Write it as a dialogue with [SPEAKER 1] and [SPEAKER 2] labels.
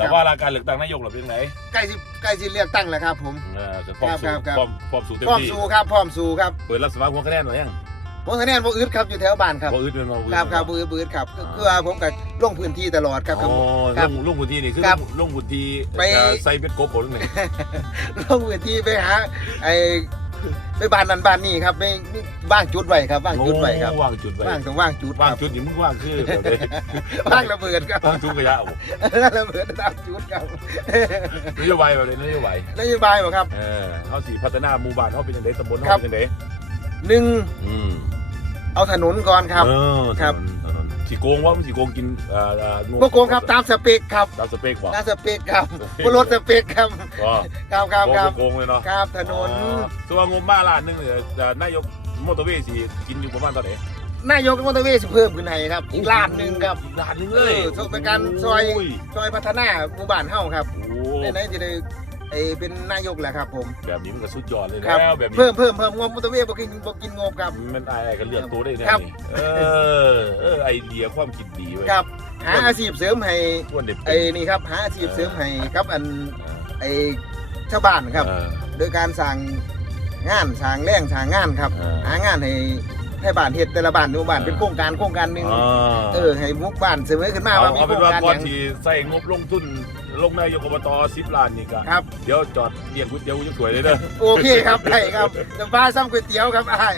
[SPEAKER 1] แล้วว่าราการเลือกตั้งนายกเราเป็นไง
[SPEAKER 2] ใกล้สิใกล้สิเลือกตั้งแล้วครับ ผม
[SPEAKER 1] เออจะพร้อม
[SPEAKER 2] ครั
[SPEAKER 1] สู้
[SPEAKER 2] บครับ
[SPEAKER 1] พร้อมพร้อมสู้เต็ม
[SPEAKER 2] พร้อม
[SPEAKER 1] ที่
[SPEAKER 2] สู้ครับพร้อมสู้ครับ
[SPEAKER 1] เปิดรับสมัครหัวคะแนนหรือยัง
[SPEAKER 2] ผมคะแนนบ่อึดครับอยู่แถวบ้านครับ
[SPEAKER 1] บ่อึดเป็นบ่อึด
[SPEAKER 2] ครับครับบ่อึดบ่อึดครับคือคือว่าผมก็ลงพื้นที่ตลอดครับ
[SPEAKER 1] อ๋อ
[SPEAKER 2] ครับ
[SPEAKER 1] ลงลงพื้นที่นี่คือ
[SPEAKER 2] ครับ
[SPEAKER 1] ลงพื้นที่
[SPEAKER 2] ไป
[SPEAKER 1] เอ่อใส่เป็ดกบผลนี่
[SPEAKER 2] ลงพื้นที่ไปหาไอ้ ไปบ้านนั้นบ้านนี้ครับไปมีว่างจุดไว้ครับว่างจุดไว้ครับ
[SPEAKER 1] โอ้ว่างจุดไว้
[SPEAKER 2] ว่างต้องว่างจุด
[SPEAKER 1] ว่าง
[SPEAKER 2] ครับ
[SPEAKER 1] จุดนี่มึงว่างคือแบบใด
[SPEAKER 2] ว่างระเบิดครับ
[SPEAKER 1] ว่างจุดขยะบ่
[SPEAKER 2] ระเบิดตามจุดครับ
[SPEAKER 1] นโยบายแบบนี้นโยบาย
[SPEAKER 2] นโยบายบ่ครับ
[SPEAKER 1] เออเฮาสิพัฒนาหมู่บ้านเฮาเป็นจังไดตำบล
[SPEAKER 2] ครั
[SPEAKER 1] เฮา
[SPEAKER 2] บ
[SPEAKER 1] เป็นจังได
[SPEAKER 2] หนึ่ง
[SPEAKER 1] อืม
[SPEAKER 2] เอาถนนก่อนครับ
[SPEAKER 1] เออ
[SPEAKER 2] ครับ
[SPEAKER 1] ถนนถนน สิโกงว่ามันสิโกงกินเอ่อเอ่องู
[SPEAKER 2] บ่โกงครับตามสเปคครับ
[SPEAKER 1] ตามสเปกบ่
[SPEAKER 2] ตามสเปคครับบ่ลดสเปคครับ
[SPEAKER 1] ก็
[SPEAKER 2] ครับครับครับ
[SPEAKER 1] บ่โกงเลยเนาะ
[SPEAKER 2] ครับถนน
[SPEAKER 1] อ๋อส่วนงบบ้านล้านหนึงเนี่ยจะนายกมอเตอร์เวย์สิกินอยู่ประมาณเท่าไหร่
[SPEAKER 2] นายกรัฐมนตรีสิเพิ่มขึ้นให้ครับอีกล้านหนึ่งครับ
[SPEAKER 1] อีกล้านหนึงเลย
[SPEAKER 2] เออเป็นการซอย
[SPEAKER 1] โซ
[SPEAKER 2] อยพัฒนาหมู่บ้านเฮาครับ
[SPEAKER 1] โอ้
[SPEAKER 2] ในไหนจะได้ ไอ้เป็นนายกแหละครับผม
[SPEAKER 1] แบบนี้มันก็สุดยอดเลย
[SPEAKER 2] ครับ
[SPEAKER 1] แล้วแบบนี้
[SPEAKER 2] เพิ่มเพิ่มเพิ่มงบมอเตอร์เวย์บ่กินบ่กินงบครับ
[SPEAKER 1] มันอะไรกันเลือกตัวได้แน่
[SPEAKER 2] ครับ
[SPEAKER 1] นี่เออเออไอเดียความคิดดีเว้ย
[SPEAKER 2] ครับหาอาชีพเสริมให้
[SPEAKER 1] อ้วนเด็ด
[SPEAKER 2] ไอ้นี่ครับหาอาชีพเสริมให้ครับอันไอ้ชาวบ้านครับ
[SPEAKER 1] เออ
[SPEAKER 2] โดยการสั่งงานสั่งแรงสั่งงานครับ
[SPEAKER 1] เออ
[SPEAKER 2] หางานให้ ให้บ้านเฮ็ดแต่ละบ้านหมู่บ้านเป็นโครงการโครงการหนึง
[SPEAKER 1] อ่า
[SPEAKER 2] เออให้หมุกบ้านเสมอขึ้นมา
[SPEAKER 1] เอา
[SPEAKER 2] ว่ามี
[SPEAKER 1] เอา
[SPEAKER 2] โคร
[SPEAKER 1] เป็น
[SPEAKER 2] ง
[SPEAKER 1] ว่า
[SPEAKER 2] การ
[SPEAKER 1] ก่อน
[SPEAKER 2] หยัง
[SPEAKER 1] ที่ใส่งบลงทุนลงนายกอบต10ล้านนี่ก็
[SPEAKER 2] ครับ
[SPEAKER 1] เดี๋ยวจอดเลี้ยงก๋วยเตี๋ยวกูจะสวยเลยเด้อ
[SPEAKER 2] โอเคครับได้ครับน้ำปลาซ้ำก๋วยเตี๋ยวครับไอ้าย